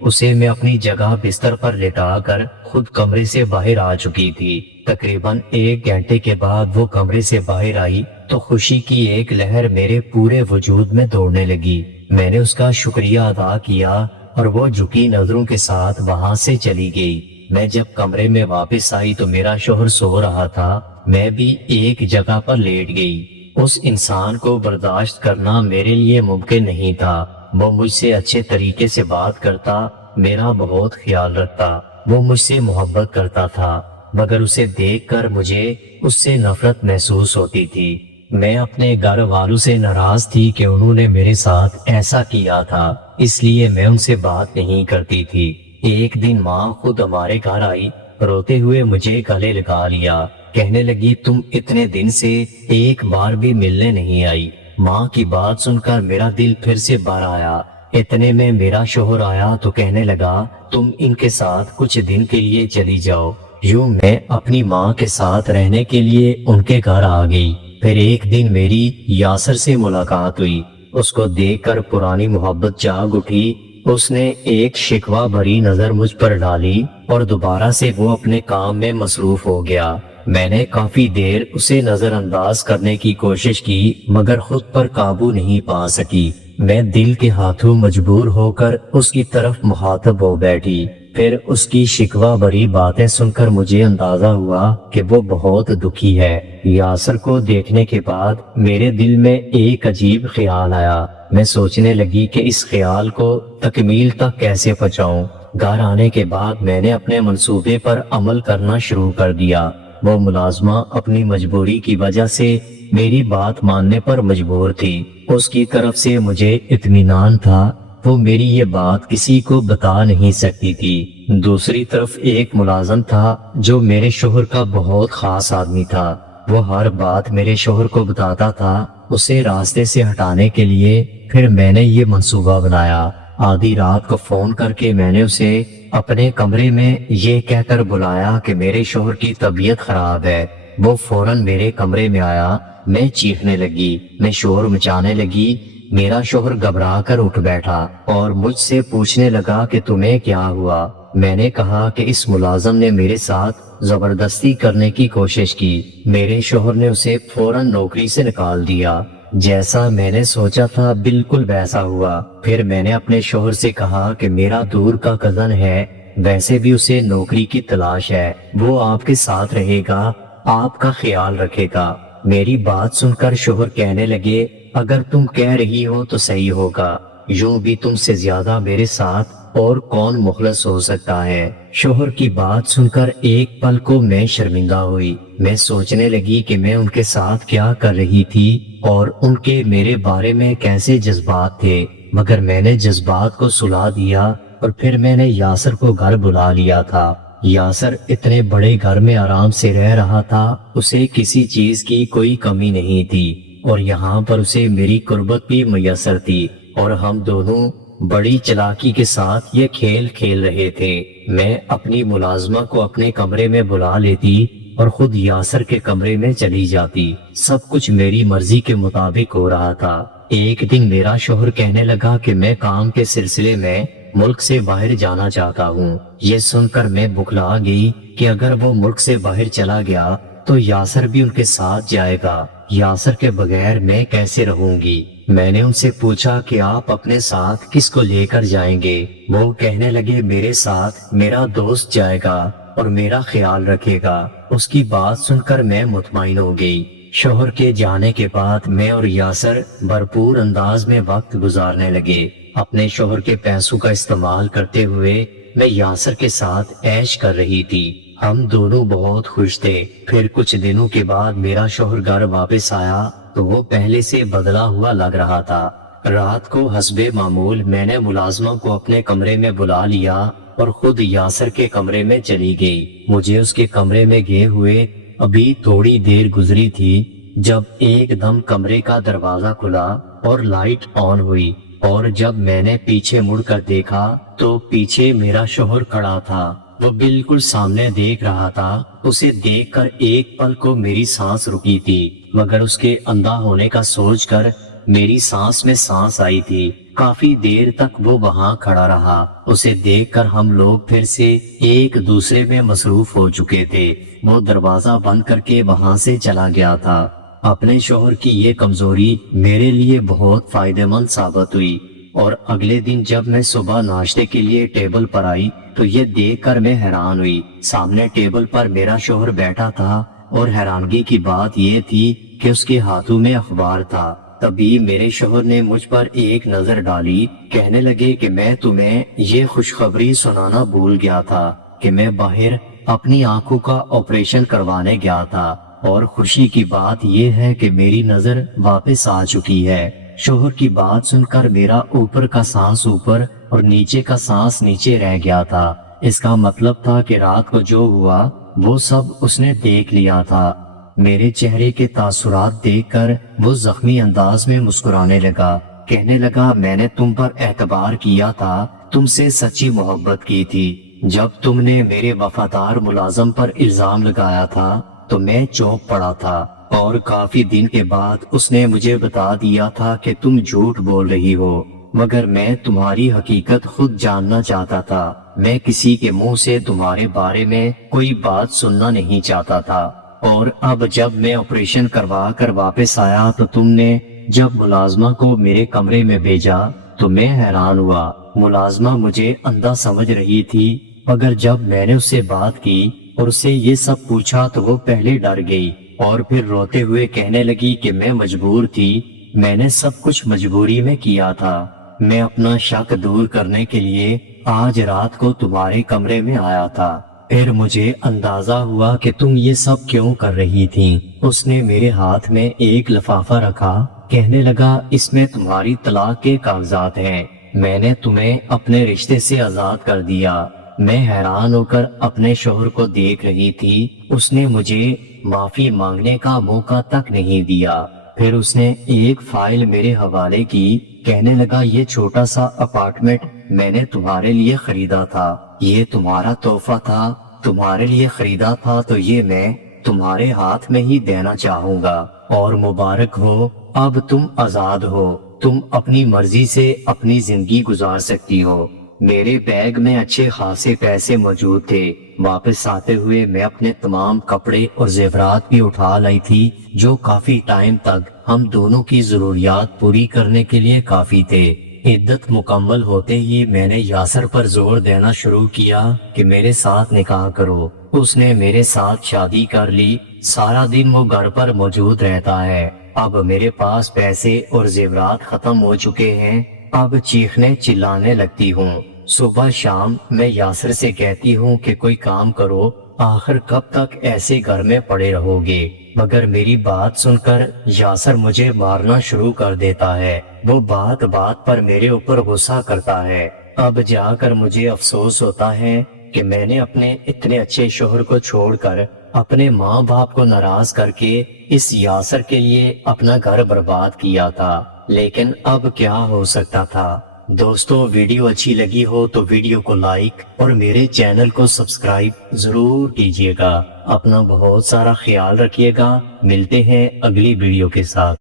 اسے میں اپنی جگہ بستر پر لٹا کر خود کمرے سے باہر آ چکی تھی۔ تقریباً 1 گھنٹے کے بعد وہ کمرے سے باہر آئی تو خوشی کی ایک لہر میرے پورے وجود میں دوڑنے لگی۔ میں نے اس کا شکریہ ادا کیا اور وہ جھکی نظروں کے ساتھ وہاں سے چلی گئی۔ میں جب کمرے میں واپس آئی تو میرا شوہر سو رہا تھا۔ میں بھی ایک جگہ پر لیٹ گئی۔ اس انسان کو برداشت کرنا میرے لیے ممکن نہیں تھا۔ وہ مجھ سے اچھے طریقے سے بات کرتا، میرا بہت خیال رکھتا، وہ مجھ سے محبت کرتا تھا، مگر اسے دیکھ کر مجھے اس سے نفرت محسوس ہوتی تھی۔ میں اپنے گھر والوں سے ناراض تھی کہ انہوں نے میرے ساتھ ایسا کیا تھا، اس لیے میں ان سے بات نہیں کرتی تھی۔ ایک دن ماں خود ہمارے گھر آئی، روتے ہوئے مجھے گلے لگا لیا، کہنے لگی تم اتنے دن سے ایک بار بھی ملنے نہیں آئی۔ ماں کی بات سن کر میرا دل پھر سے بھر آیا۔ اتنے میں میرا شوہر آیا تو کہنے لگا تم ان کے ساتھ کچھ دن کے لیے چلی جاؤ۔ یوں میں اپنی ماں کے ساتھ رہنے کے لیے ان کے گھر آ گئی۔ پھر ایک دن میری یاسر سے ملاقات ہوئی۔ اس کو دیکھ کر پرانی محبت جاگ اٹھی۔ اس نے ایک شکوہ بھری نظر مجھ پر ڈالی اور دوبارہ سے وہ اپنے کام میں مصروف ہو گیا۔ میں نے کافی دیر اسے نظر انداز کرنے کی کوشش کی مگر خود پر قابو نہیں پا سکی۔ میں دل کے ہاتھوں مجبور ہو کر اس کی طرف مخاطب ہو بیٹھی۔ پھر اس کی شکوہ بھری باتیں سن کر مجھے اندازہ ہوا کہ وہ بہت دکھی ہے۔ یاسر کو دیکھنے کے بعد میرے دل میں ایک عجیب خیال آیا۔ میں سوچنے لگی کہ اس خیال کو تکمیل تک کیسے پہنچاؤں۔ گھر آنے کے بعد میں نے اپنے منصوبے پر عمل کرنا شروع کر دیا۔ وہ ملازمہ اپنی مجبوری کی وجہ سے میری بات ماننے پر مجبور تھی۔ اس کی طرف سے مجھے اطمینان تھا، وہ میری یہ بات کسی کو بتا نہیں سکتی تھی۔ دوسری طرف ایک ملازم تھا جو میرے شوہر کا بہت خاص آدمی تھا۔ وہ ہر بات میرے شوہر کو بتاتا تھا اسے راستے سے ہٹانے کے لیے۔ پھر میں نے یہ منصوبہ بنایا۔ آدھی رات کو فون کر کے میں نے اسے اپنے کمرے میں یہ کہہ کر بلایا کہ میرے شوہر کی طبیعت خراب ہے۔ وہ فوراً میرے کمرے میں آیا۔ میں چیخنے لگی، میں شور مچانے لگی۔ میرا شوہر گھبرا کر اٹھ بیٹھا اور مجھ سے پوچھنے لگا کہ تمہیں کیا ہوا۔ میں نے کہا کہ اس ملازم نے میرے ساتھ زبردستی کرنے کی کوشش کی۔ میرے شوہر نے اسے فوراً نوکری سے نکال دیا۔ جیسا میں نے سوچا تھا بالکل ویسا ہوا۔ پھر میں نے اپنے شوہر سے کہا کہ میرا دور کا کزن ہے، ویسے بھی اسے نوکری کی تلاش ہے، وہ آپ کے ساتھ رہے گا، آپ کا خیال رکھے گا۔ میری بات سن کر شوہر کہنے لگے اگر تم کہہ رہی ہو تو صحیح ہوگا، یوں بھی تم سے زیادہ میرے ساتھ اور کون مخلص ہو سکتا ہے۔ شوہر کی بات سن کر ایک پل کو میں شرمندہ ہوئی۔ میں سوچنے لگی کہ میں ان کے ساتھ کیا کر رہی تھی اور ان کے میرے بارے میں کیسے جذبات تھے، مگر میں نے جذبات کو سلا دیا اور پھر میں نے یاسر کو گھر بلا لیا تھا۔ یاسر اتنے بڑے گھر میں آرام سے رہ رہا تھا، اسے کسی چیز کی کوئی کمی نہیں تھی اور یہاں پر اسے میری قربت بھی میسر تھی اور ہم دونوں بڑی چلاکی کے ساتھ یہ کھیل کھیل رہے تھے۔ میں اپنی ملازمہ کو اپنے کمرے میں بلا لیتی اور خود یاسر کے کمرے میں چلی جاتی۔ سب کچھ میری مرضی کے مطابق ہو رہا تھا۔ ایک دن میرا شوہر کہنے لگا کہ میں کام کے سلسلے میں ملک سے باہر جانا چاہتا ہوں۔ یہ سن کر میں بکھلا گئی کہ اگر وہ ملک سے باہر چلا گیا تو یاسر بھی ان کے ساتھ جائے گا۔ یاسر کے بغیر میں کیسے رہوں گی؟ میں نے ان سے پوچھا کہ آپ اپنے ساتھ کس کو لے کر جائیں گے؟ وہ کہنے لگے میرے ساتھ میرا دوست جائے گا اور میرا خیال رکھے گا۔ اس کی بات سن کر میں مطمئن ہو گئی۔ شوہر کے جانے کے بعد میں اور یاسر بھرپور انداز میں وقت گزارنے لگے۔ اپنے شوہر کے پیسوں کا استعمال کرتے ہوئے میں یاسر کے ساتھ عیش کر رہی تھی۔ ہم دونوں بہت خوش تھے۔ پھر کچھ دنوں کے بعد میرا شوہر گھر واپس آیا تو وہ پہلے سے بدلا ہوا لگ رہا تھا۔ رات کو حسب معمول میں نے ملازمہ کو اپنے کمرے میں بلا لیا اور خود یاسر کے کمرے میں چلی گئی۔ مجھے اس کے کمرے میں گئے ہوئے ابھی تھوڑی دیر گزری تھی جب ایک دم کمرے کا دروازہ کھلا اور لائٹ آن ہوئی، اور جب میں نے پیچھے مڑ کر دیکھا تو پیچھے میرا شوہر کھڑا تھا۔ وہ بالکل سامنے دیکھ رہا تھا۔ اسے دیکھ کر ایک پل کو میری سانس رکی تھی، مگر اس کے اندھا ہونے کا سوچ کر میری سانس میں سانس آئی تھی۔ کافی دیر تک وہ وہاں کھڑا رہا۔ اسے دیکھ کر ہم لوگ پھر سے ایک دوسرے میں مصروف ہو چکے تھے۔ وہ دروازہ بند کر کے وہاں سے چلا گیا تھا۔ اپنے شوہر کی یہ کمزوری میرے لیے بہت فائدہ مند ثابت ہوئی، اور اگلے دن جب میں صبح ناشتے کے لیے ٹیبل پر آئی تو یہ دیکھ کر میں حیران ہوئی۔ سامنے ٹیبل پر میرا شوہر بیٹھا تھا، اور حیرانگی کی بات یہ تھی کہ اس کے ہاتھوں میں اخبار تھا۔ تبھی میرے شوہر نے مجھ پر ایک نظر ڈالی، کہنے لگے کہ میں تمہیں یہ خوشخبری سنانا بھول گیا تھا کہ میں باہر اپنی آنکھوں کا آپریشن کروانے گیا تھا، اور خوشی کی بات یہ ہے کہ میری نظر واپس آ چکی ہے۔ شوہر کی بات سن کر میرا اوپر کا سانس اوپر اور نیچے کا سانس نیچے رہ گیا تھا۔ اس کا مطلب تھا کہ رات کو جو ہوا وہ سب اس نے دیکھ لیا تھا۔ میرے چہرے کے تاثرات دیکھ کر وہ زخمی انداز میں مسکرانے لگا، کہنے لگا میں نے تم پر اعتبار کیا تھا، تم سے سچی محبت کی تھی۔ جب تم نے میرے وفادار ملازم پر الزام لگایا تھا تو میں چونک پڑا تھا، اور کافی دن کے بعد اس نے مجھے بتا دیا تھا کہ تم جھوٹ بول رہی ہو، مگر میں تمہاری حقیقت خود جاننا چاہتا تھا۔ میں کسی کے منہ سے تمہارے بارے میں کوئی بات سننا نہیں چاہتا تھا، اور اب جب میں آپریشن کروا کر واپس آیا تو تم نے جب ملازمہ کو میرے کمرے میں بھیجا تو میں حیران ہوا۔ ملازمہ مجھے اندھا سمجھ رہی تھی، مگر جب میں نے اس سے بات کی اور اسے یہ سب پوچھا تو وہ پہلے ڈر گئی، اور پھر روتے ہوئے کہنے لگی کہ میں مجبور تھی، میں نے سب کچھ مجبوری میں کیا تھا۔ میں اپنا شک دور کرنے کے لیے آج رات کو تمہارے کمرے میں آیا تھا، پھر مجھے اندازہ ہوا کہ تم یہ سب کیوں کر رہی تھی۔ اس نے میرے ہاتھ میں ایک لفافہ رکھا، کہنے لگا اس میں تمہاری طلاق کے کاغذات ہیں، میں نے تمہیں اپنے رشتے سے آزاد کر دیا۔ میں حیران ہو کر اپنے شوہر کو دیکھ رہی تھی، اس نے مجھے معافی مانگنے کا موقع تک نہیں دیا۔ پھر اس نے ایک فائل میرے حوالے کی، کہنے لگا یہ چھوٹا سا اپارٹمنٹ میں نے تمہارے لیے خریدا تھا، یہ تمہارا تحفہ تھا، تمہارے لیے خریدا تھا تو یہ میں تمہارے ہاتھ میں ہی دینا چاہوں گا، اور مبارک ہو، اب تم آزاد ہو، تم اپنی مرضی سے اپنی زندگی گزار سکتی ہو۔ میرے بیگ میں اچھے خاصے پیسے موجود تھے۔ واپس آتے ہوئے میں اپنے تمام کپڑے اور زیورات بھی اٹھا لائی تھی، جو کافی ٹائم تک ہم دونوں کی ضروریات پوری کرنے کے لیے کافی تھے۔ عدت مکمل ہوتے ہی میں نے یاسر پر زور دینا شروع کیا کہ میرے ساتھ نکاح کرو۔ اس نے میرے ساتھ شادی کر لی، سارا دن وہ گھر پر موجود رہتا ہے۔ اب میرے پاس پیسے اور زیورات ختم ہو چکے ہیں، اب چیخنے چلانے لگتی ہوں۔ صبح شام میں یاسر سے کہتی ہوں کہ کوئی کام کرو، آخر کب تک ایسے گھر میں پڑے رہو گے، مگر میری بات سن کر یاسر مجھے مارنا شروع کر دیتا ہے۔ وہ بات بات پر میرے اوپر غصہ کرتا ہے۔ اب جا کر مجھے افسوس ہوتا ہے کہ میں نے اپنے اتنے اچھے شوہر کو چھوڑ کر، اپنے ماں باپ کو ناراض کر کے اس یاسر کے لیے اپنا گھر برباد کیا تھا، لیکن اب کیا ہو سکتا تھا۔ دوستو، ویڈیو اچھی لگی ہو تو ویڈیو کو لائک اور میرے چینل کو سبسکرائب ضرور کیجیے گا۔ اپنا بہت سارا خیال رکھیے گا، ملتے ہیں اگلی ویڈیو کے ساتھ۔